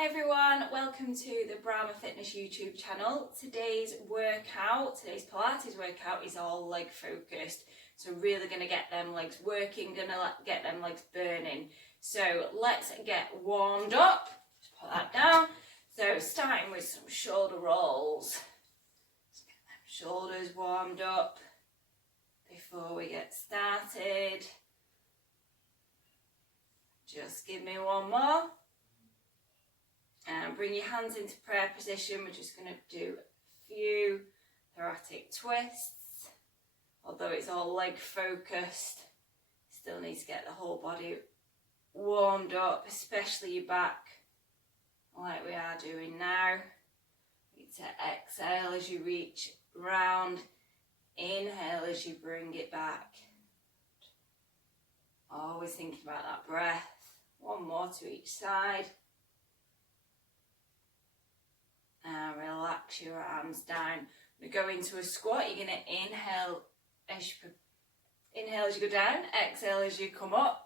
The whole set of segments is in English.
Hi everyone, welcome to the Brahma Fitness YouTube channel. Today's Pilates workout is all leg focused. So really going to get them legs working, going to get them legs burning. So let's get warmed up. Just put that down. So starting with some shoulder rolls. Let's get them shoulders warmed up before we get started. Just give me one more. And bring your hands into prayer position. We're just going to do a few thoracic twists. Although it's all leg focused, still need to get the whole body warmed up, especially your back, like we are doing now. You need to exhale as you reach round, inhale as you bring it back. Always thinking about that breath. One more to each side. And relax your arms down. We go into a squat. You're going to inhale as you go down, exhale as you come up.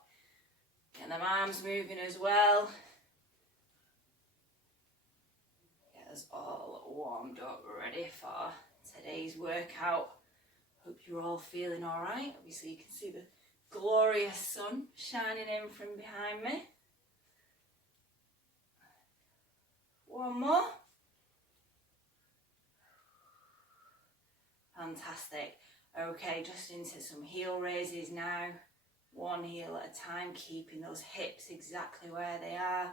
Get them arms moving as well. Get us all warmed up, ready for today's workout. Hope you're all feeling all right. Obviously you can see the glorious sun shining in from behind me. One more. Fantastic. Okay, just into some heel raises now. One heel at a time, keeping those hips exactly where they are.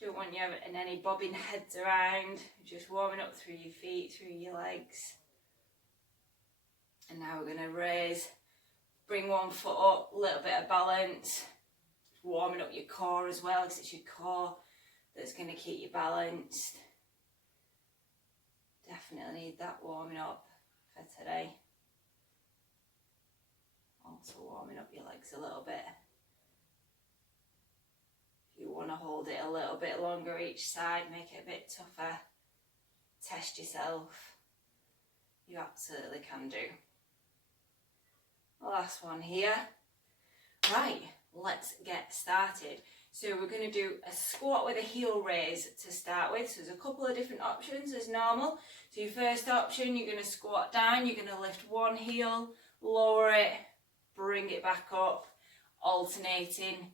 Don't want you having any bobbing heads around. Just warming up through your feet, through your legs. And now we're going to raise. Bring one foot up, a little bit of balance. Warming up your core as well, because it's your core that's going to keep you balanced. Definitely need that warming up for today. Also warming up your legs a little bit. If you want to hold it a little bit longer each side, make it a bit tougher, test yourself, you absolutely can do. Last one here. Right, let's get started. So we're going to do a squat with a heel raise to start with. So there's a couple of different options as normal. So your first option, you're going to squat down, you're going to lift one heel, lower it, bring it back up, alternating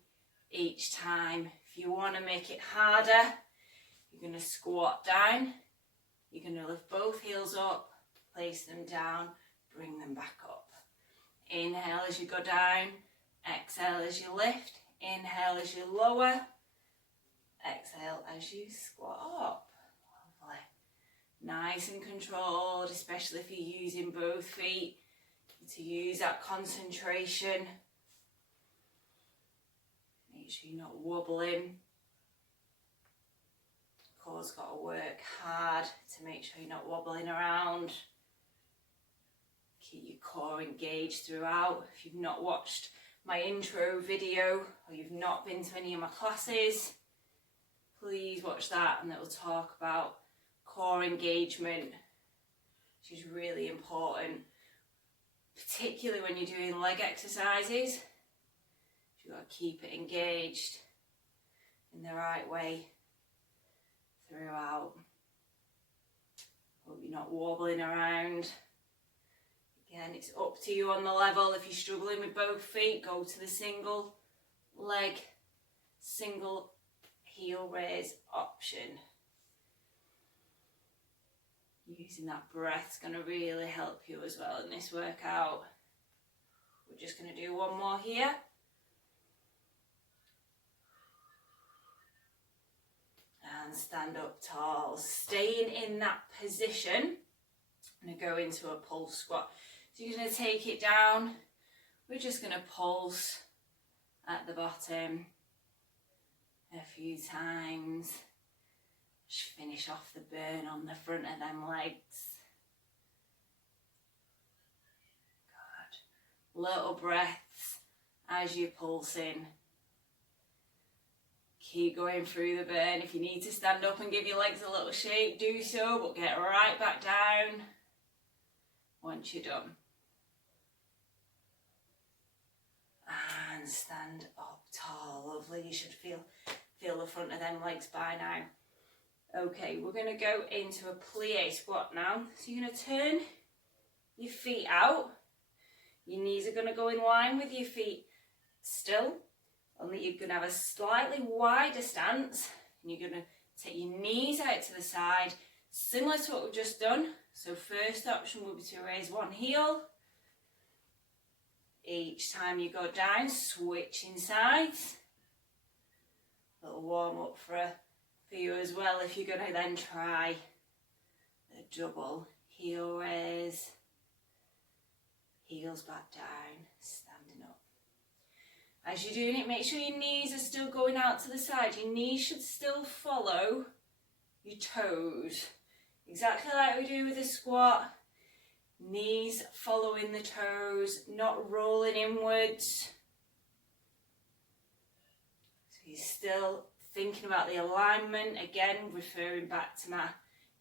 each time. If you want to make it harder, you're going to squat down, you're going to lift both heels up, place them down, bring them back up. Inhale as you go down, exhale as you lift. Inhale as you lower, exhale as you squat up. Lovely. Nice and controlled, especially if you're using both feet, to use that concentration. Make sure you're not wobbling. Core's got to work hard to make sure you're not wobbling around. Keep your core engaged throughout. If you've not watched my intro video, or you've not been to any of my classes, please watch that, and it will talk about core engagement, which is really important, particularly when you're doing leg exercises. You've got to keep it engaged in the right way throughout. Hope you're not wobbling around. Again, it's up to you on the level. If you're struggling with both feet, go to the single leg, single heel raise option. Using that breath is going to really help you as well in this workout. We're just going to do one more here. And stand up tall. Staying in that position, I'm going to go into a pulse squat. So you're going to take it down. We're just going to pulse at the bottom a few times. Just finish off the burn on the front of them legs. Good. Little breaths as you're pulsing. Keep going through the burn. If you need to stand up and give your legs a little shake, do so, but get right back down once you're done. And stand up tall. Lovely. You should feel the front of them legs by now. Okay, we're going to go into a plie squat now. So you're going to turn your feet out. Your knees are going to go in line with your feet still. Only you're going to have a slightly wider stance. And you're going to take your knees out to the side, similar to what we've just done. So first option will be to raise one heel. Each time you go down, switching sides. A little warm up for you as well if you're going to then try the double heel raise. Heels back down, standing up. As you're doing it, make sure your knees are still going out to the side. Your knees should still follow your toes. Exactly like we do with a squat. Knees following the toes, not rolling inwards. So you're still thinking about the alignment. Again, referring back to my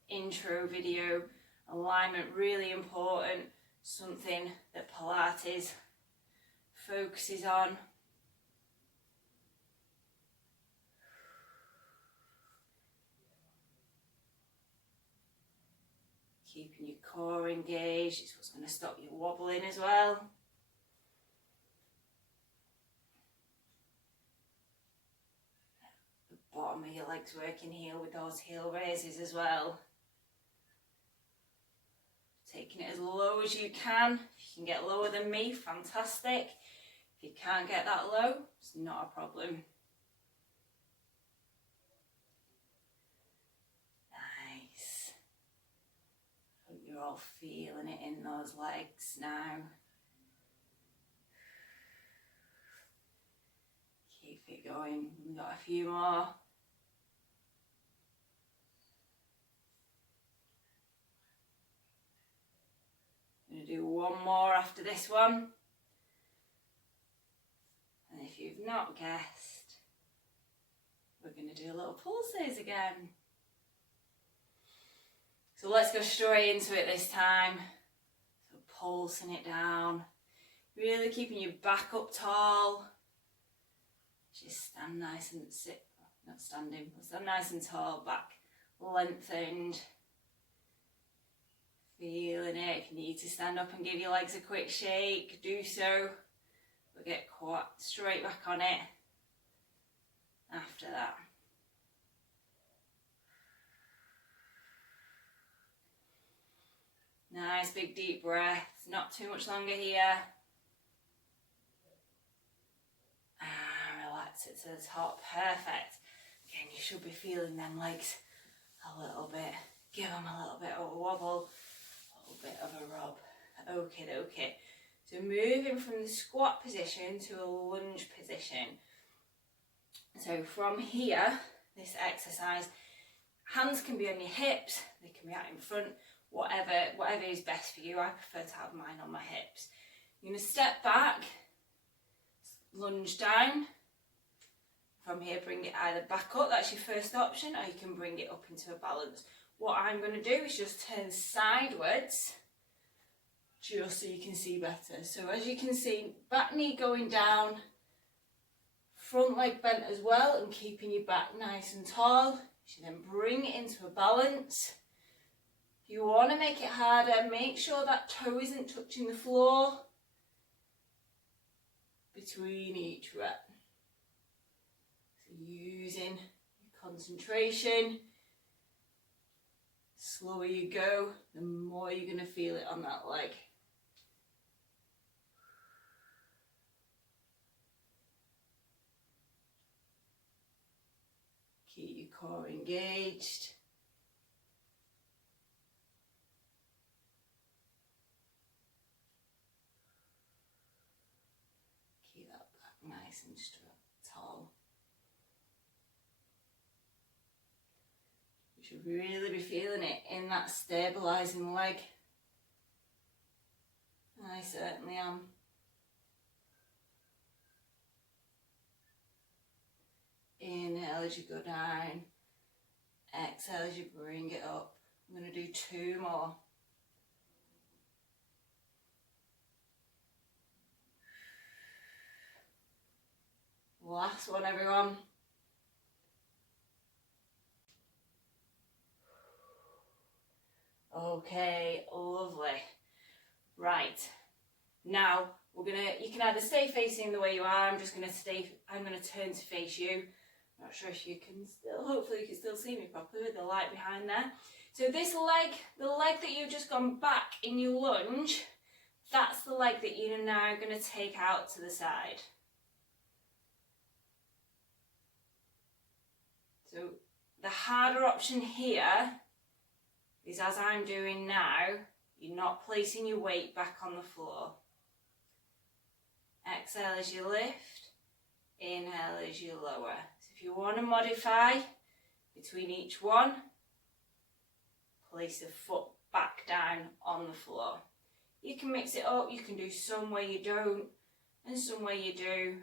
intro video. Alignment, really important. Something that Pilates focuses on. Keeping your core engaged, it's what's going to stop you wobbling as well. The bottom of your legs working here with those heel raises as well. Taking it as low as you can. If you can get lower than me, fantastic. If you can't get that low, it's not a problem. You're all feeling it in those legs now. Keep it going. We've got a few more. I'm going to do one more after this one. And if you've not guessed, we're going to do a little pulses again. So let's go straight into it this time. So pulsing it down. Really keeping your back up tall. Just stand nice and sit, not standing, but stand nice and tall, back lengthened. Feeling it. If you need to stand up and give your legs a quick shake, do so. We'll get quite straight back on it after that. Nice big deep breath, not too much longer here. And relax it to the top, perfect. Again, you should be feeling them legs a little bit. Give them a little bit of a wobble, a little bit of a rub. Okay. So moving from the squat position to a lunge position. So from here, this exercise, hands can be on your hips, they can be out in front. Whatever is best for you. I prefer to have mine on my hips. You're going to step back, lunge down. From here, bring it either back up, that's your first option, or you can bring it up into a balance. What I'm going to do is just turn sideways, just so you can see better. So as you can see, back knee going down, front leg bent as well, and keeping your back nice and tall. You then bring it into a balance. If you want to make it harder, make sure that toe isn't touching the floor between each rep. So using your concentration, the slower you go, the more you're going to feel it on that leg. Keep your core engaged. Nice and tall. You should really be feeling it in that stabilising leg. I certainly am. Inhale as you go down. Exhale as you bring it up. I'm going to do 2 more. Last one, everyone. Okay, lovely. Right, now you can either stay facing the way you are. I'm going to turn to face you. Not sure if you can still, hopefully you can still see me properly with the light behind there. So this leg, the leg that you've just gone back in your lunge, that's the leg that you're now going to take out to the side. So the harder option here is, as I'm doing now, you're not placing your weight back on the floor. Exhale as you lift, inhale as you lower. So if you want to modify between each one, place the foot back down on the floor. You can mix it up, you can do some where you don't and some where you do.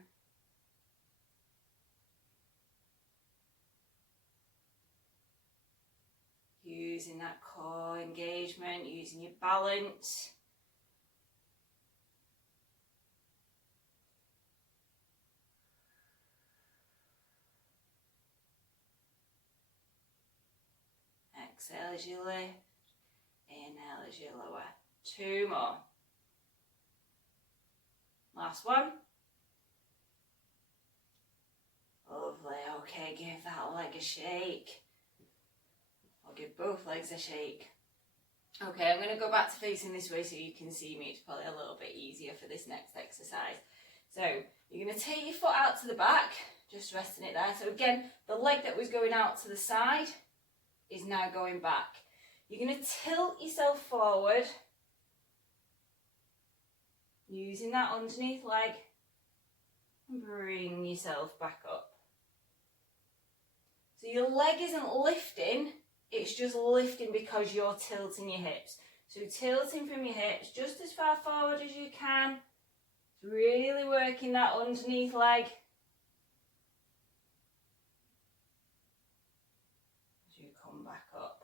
Using that core engagement, using your balance. Exhale as you lift, inhale as you lower. 2 more. Last one. Lovely, okay, give that leg a shake. I'll give both legs a shake. Okay, I'm going to go back to facing this way so you can see me. It's probably a little bit easier for this next exercise. So you're going to take your foot out to the back, just resting it there. So again, the leg that was going out to the side is now going back. You're going to tilt yourself forward, using that underneath leg, and bring yourself back up. So your leg isn't lifting, it's just lifting because you're tilting your hips. So tilting from your hips just as far forward as you can. Really working that underneath leg. As you come back up.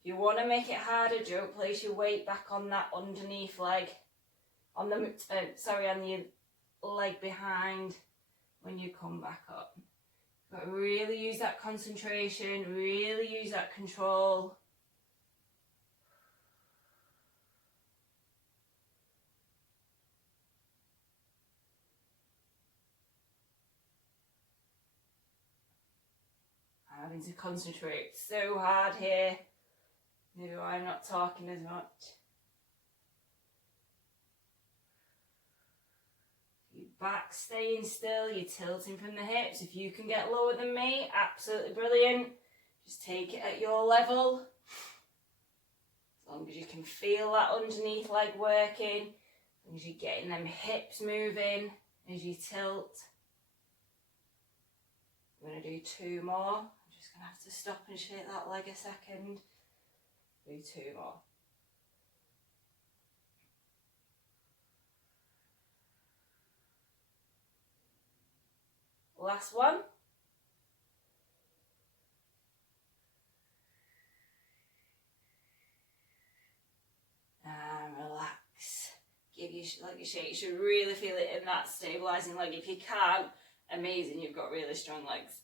If you want to make it harder, don't place your weight back on that underneath leg. On the on your leg behind when you come back up. But really use that concentration, really use that control. I'm having to concentrate so hard here. Maybe why I'm not talking as much. Back staying still, you're tilting from the hips. If you can get lower than me, absolutely brilliant. Just take it at your level. As long as you can feel that underneath leg working, as long as you're getting them hips moving as you tilt. I'm going to do 2 more. I'm just going to have to stop and shake that leg a second. Do 2 more. Last one. And relax. Give your leg a shake. You should really feel it in that stabilising leg. If you can't, amazing, you've got really strong legs.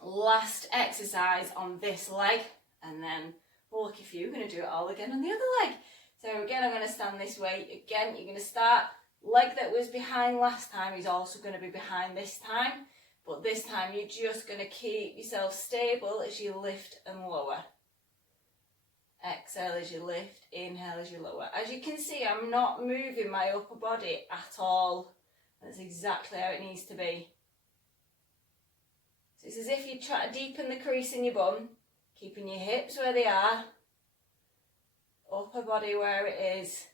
Last exercise on this leg, and then look, if you're going to do it all again on the other leg. So again, I'm going to stand this way. Again, you're going to start. Leg that was behind last time is also going to be behind this time, but this time you're just going to keep yourself stable as you lift and lower. Exhale as you lift, inhale as you lower. As you can see, I'm not moving my upper body at all. That's exactly how it needs to be. So it's as if you try to deepen the crease in your bum, keeping your hips where they are, upper body where it is.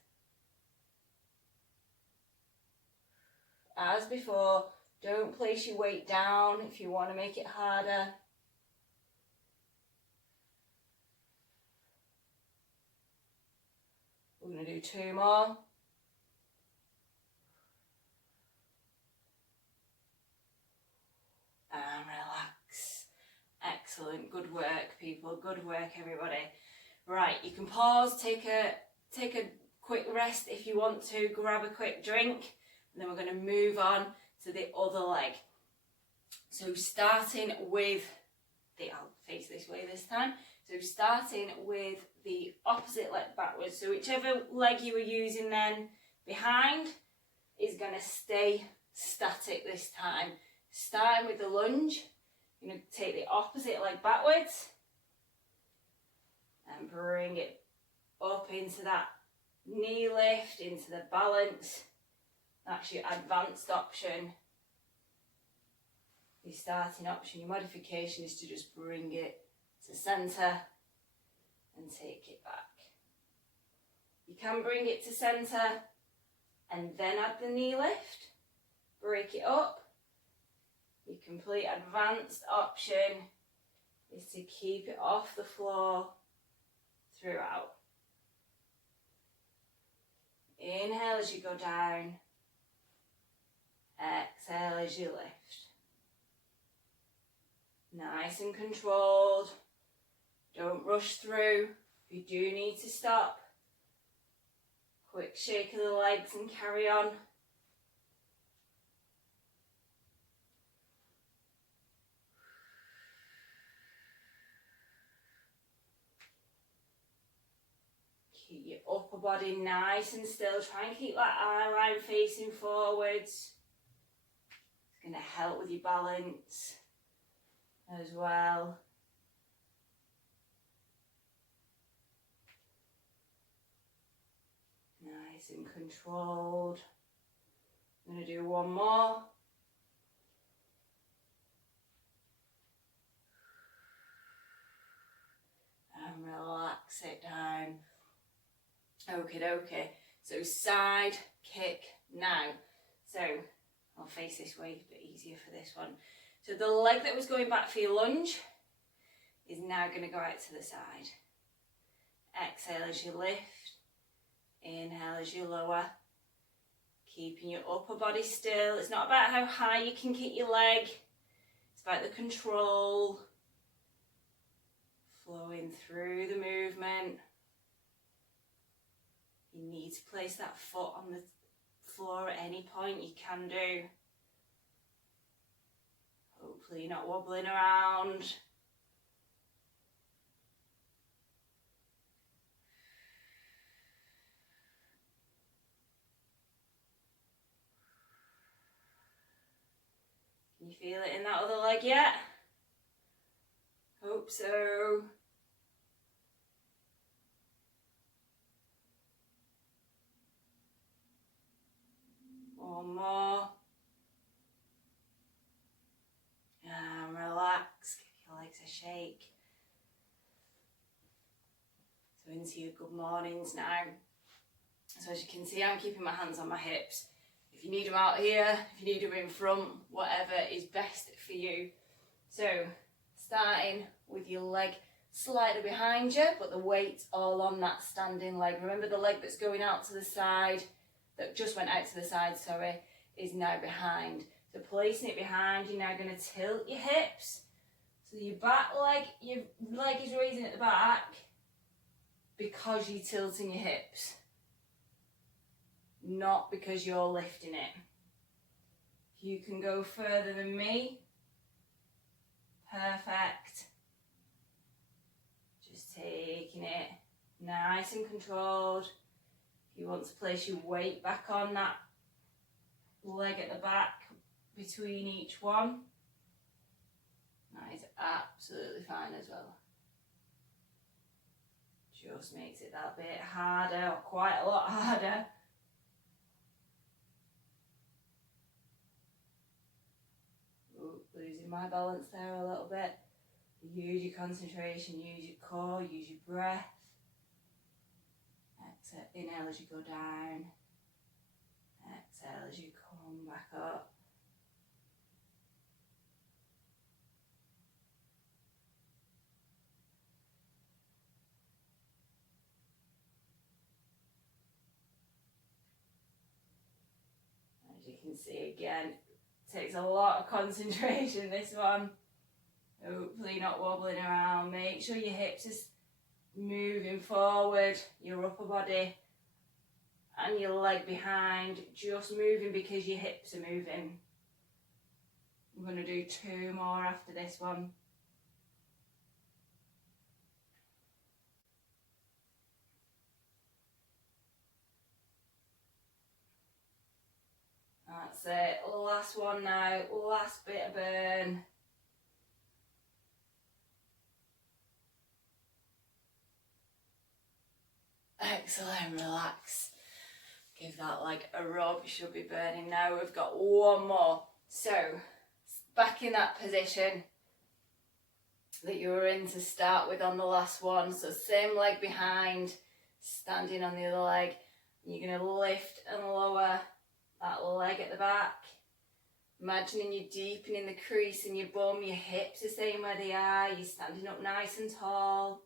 As before, don't place your weight down if you want to make it harder. We're going to do 2 more. And relax. Excellent. Good work, people. Good work, everybody. Right, you can pause, take a quick rest if you want to, grab a quick drink. And then we're going to move on to the other leg. So starting with I'll face this way this time. So starting with the opposite leg backwards. So whichever leg you were using then behind is going to stay static this time. Starting with the lunge, you're going to take the opposite leg backwards and bring it up into that knee lift, into the balance. That's your advanced option. Your starting option, your modification is to just bring it to centre and take it back. You can bring it to centre and then add the knee lift, break it up. Your complete advanced option is to keep it off the floor throughout. Inhale as you go down, exhale as you lift. Nice and controlled. Don't rush through. If you do need to stop, quick shake of the legs and carry on. Keep your upper body nice and still. Try and keep that eye line facing forwards. It's going to help with your balance as well. Nice and controlled. I'm going to do one more. And relax it down. Okay. So side kick now. So I'll face this way, a bit easier for this one. So the leg that was going back for your lunge is now going to go out to the side. Exhale as you lift. Inhale as you lower. Keeping your upper body still. It's not about how high you can kick your leg. It's about the control. Flowing through the movement. You need to place that foot on the floor at any point, you can do. Hopefully you're not wobbling around. Can you feel it in that other leg yet? Hope so. One more. And relax. Give your legs a shake. So into your good mornings now. So as you can see, I'm keeping my hands on my hips. If you need them out here, if you need them in front, whatever is best for you. So starting with your leg slightly behind you, but the weight's all on that standing leg. Remember, the leg that's going out to the side, that just went out to the side, sorry, is now behind. So placing it behind, you're now going to tilt your hips. So your back leg, your leg is raising at the back because you're tilting your hips, not because you're lifting it. If you can go further than me, perfect. Just taking it nice and controlled. If you want to place your weight back on that leg at the back between each one, that is absolutely fine as well. Just makes it that bit harder, or quite a lot harder. Ooh, losing my balance there a little bit. Use your concentration, use your core, use your breath. Exhale, inhale as you go down. Exhale as you come back up. As you can see again, it takes a lot of concentration, this one. Hopefully not wobbling around. Make sure your hips are moving forward, your upper body and your leg behind, just moving because your hips are moving. I'm going to do 2 more after this one. That's it. Last one now. Last bit of burn. Excellent. Relax. Give that leg a rub. You should be burning now. We've got one more. So, back in that position that you were in to start with on the last one. So, same leg behind, standing on the other leg. You're going to lift and lower that leg at the back. Imagining you're deepening the crease in your bum, your hips are staying where they are. You're standing up nice and tall.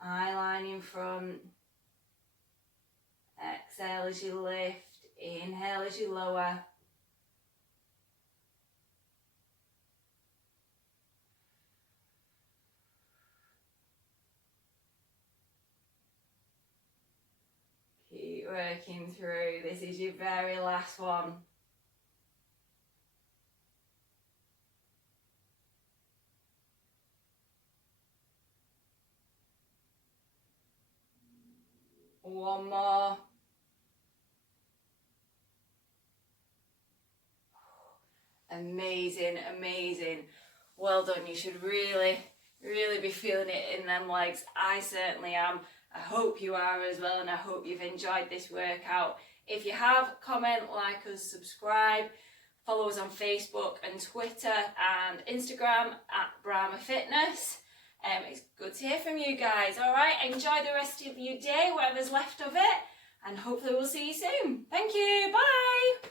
Eye line in front. Exhale as you lift. Inhale as you lower. Keep working through. This is your very last one. One more. Amazing, amazing. Well done. You should really be feeling it in them legs. I certainly am. I hope you are as well, and I hope you've enjoyed this workout. If you have, comment, like us, subscribe, follow us on Facebook and Twitter and Instagram at Brahma Fitness. It's good to hear from you guys. All right, enjoy the rest of your day, whatever's left of it, and hopefully we'll see you soon. Thank you. Bye.